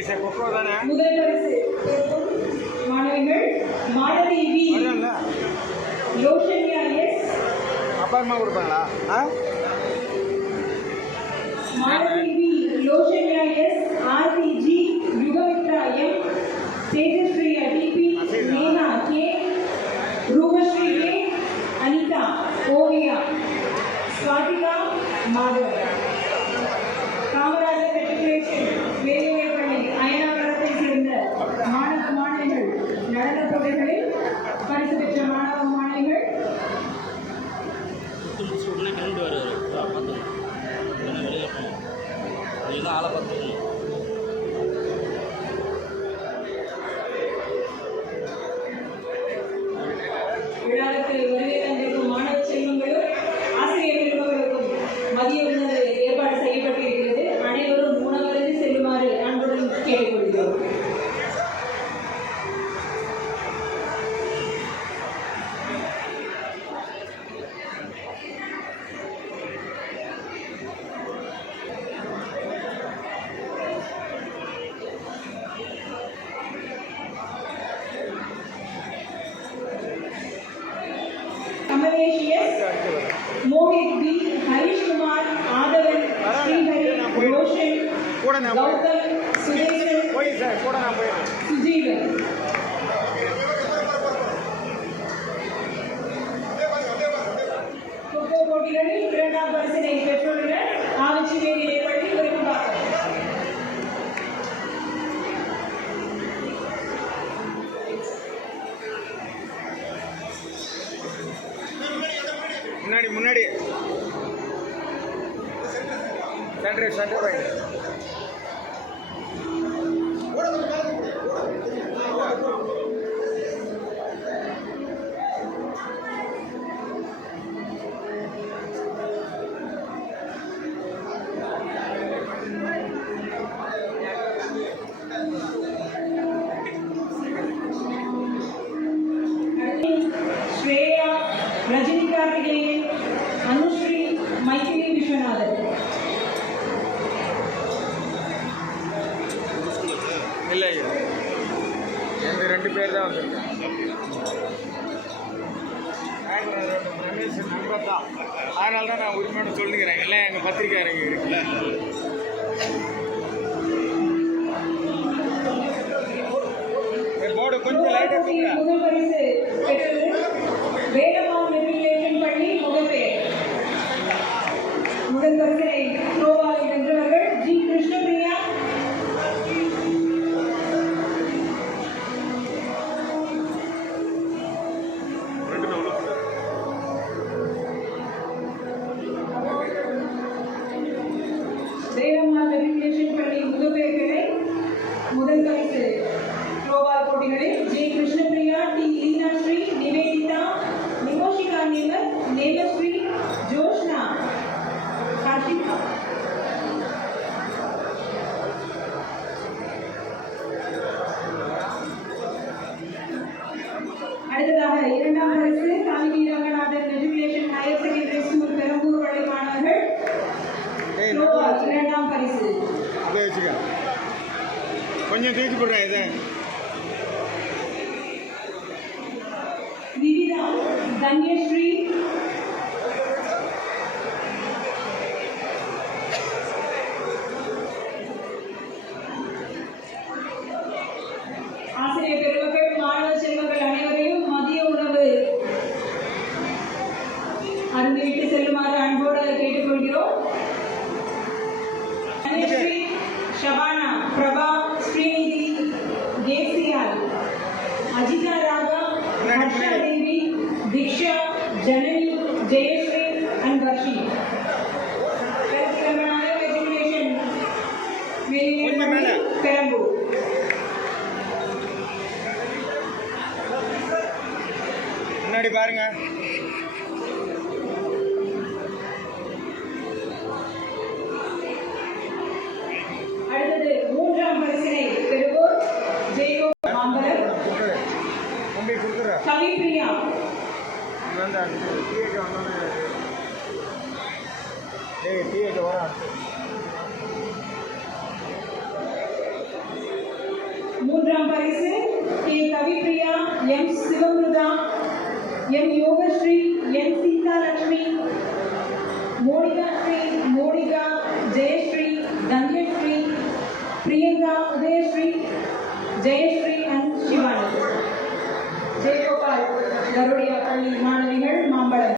முதல் பரிசு மாணவிகள் மாலதி வி, யோஷன்யா எஸ், அப்பார்மா கொடுப்பாங்களா? Malathi V, Yoshanya S, Aarthi G, Yugamitra M, Thejasriya DP, Neha K, Roopashree K, Anitha Oviya, Swathika Madhav. Kamarajar matriculation வேலுவைப்பள்ளி அயனாவரத்தை சேர்ந்த மாணவ மாணவிகள் நடனப் போட்டிகளில் பரிசு பெற்ற மாணவ மாணவிகள் விழாவுக்கு வருகை தந்திருக்கும் மாணவ செல்வங்களும் ஆசிரியர் பெருமக்களுக்கும் மதிய உணவு ஏற்பாடு செய்யப்பட்டிருக்கிறது. அனைவரும் உணவருந்தி செல்லுமாறு அன்புடன் கேட்டுக்கொள்கிறோம். கமலேஷ் எஸ், மோஹித் பி, ஹரிஷ் குமார், ஆதவன், ஸ்ரீஹரி, ரோஷன், கௌதம், சுதேசன், சுஜீவன். கொக்கோ போட்டிகளில் 2ஆம் பரிசினை பெற்றுள்ள ஆவச்சி மேல்நிலைப்பள்ளி விரும்பாக்கம். முன்னாடி சென்டர் பாயிண்ட். ஸ்ரேயா, ரஜினி கார்த்திகேயன், அனுஸ்ரீ, மைத்திரி விஸ்வநாதன். இல்லை, எங்க 2 பேர் தான் வந்திருக்கேன். ரமேஷ் நண்பர் தான், அதனால தான் நான் உரிமையோட சொல்லிக்கிறேன். எல்லாம் எங்கள் பத்திரிக்கையாளங்க இருக்குல்ல. போர்டு கொஞ்சம் லைட்டாக முதல் பரிசு பெற்றது வேலம்மாள் மெட்ரிகுலேஷன் பள்ளி முகப்பேர். முதல் பரிசினை த்ரோவால் வென்றவர்கள் ஜி கிருஷ்ணபிரியா, வேலம்மாள் மெட்ரிகுலேஷன் பள்ளி முகப்பேர்களை முதல் பரிசு த்ரோபால் போட்டிகளில் ஜே கிருஷ்ணபிரியா, டி லீனாஸ்ரீ, நிவேதிதா, நிமோஷிகா நேமர், நேமஸ்ரீ, ஜோஷ்னா, ஹர்ஷிகா. அடுத்ததாக 2ஆம் பரிசு காலினி Ranganathan matriculation higher secondary school Perambur பள்ளி மாணவர்கள். 2ஆம் பரிசு கொஞ்சம் தேய்ச்சி போடுறேன். இதை விவிதா, தன்யஸ்ரீ, ஆசிரியர் பெருமக்கள், மாணவ செல்வங்கள் அனைவரையும் மதிய உணவு அருந்திவிட்டு செல்லுமாறு அன்போடு கேட்டுக்கொள்கிறோம். தன்யஸ்ரீ, ஷபானா, பிரபா, ஸ்ரீநிதி, கேசியால், அஜிதா ராகா, ஹர்ஷா தேவி, தீக்ஷா, ஜனனி, ஜெயஸ்ரீ அண்ட் வர்ஷி. மெட்ரிகுலேஷன் பெரம்பூர். முன்னாடி பாருங்க. அடுத்தது 3ஆம் பரிசினை பெறுவோர் ஜெயோ மாம்பரம், கவிப்பிரியா, மூன்றாம் பரிசு K Kavipriya, M Sivamirutha, M Yogashree, N Seethalakshmi, Monica, Jayashree, Dhanyashree, Priyanka, Udhayashree, Jayashree and Sivani. Jayagopal கருடைய பள்ளி மாணவிகள் மாம்பழம்.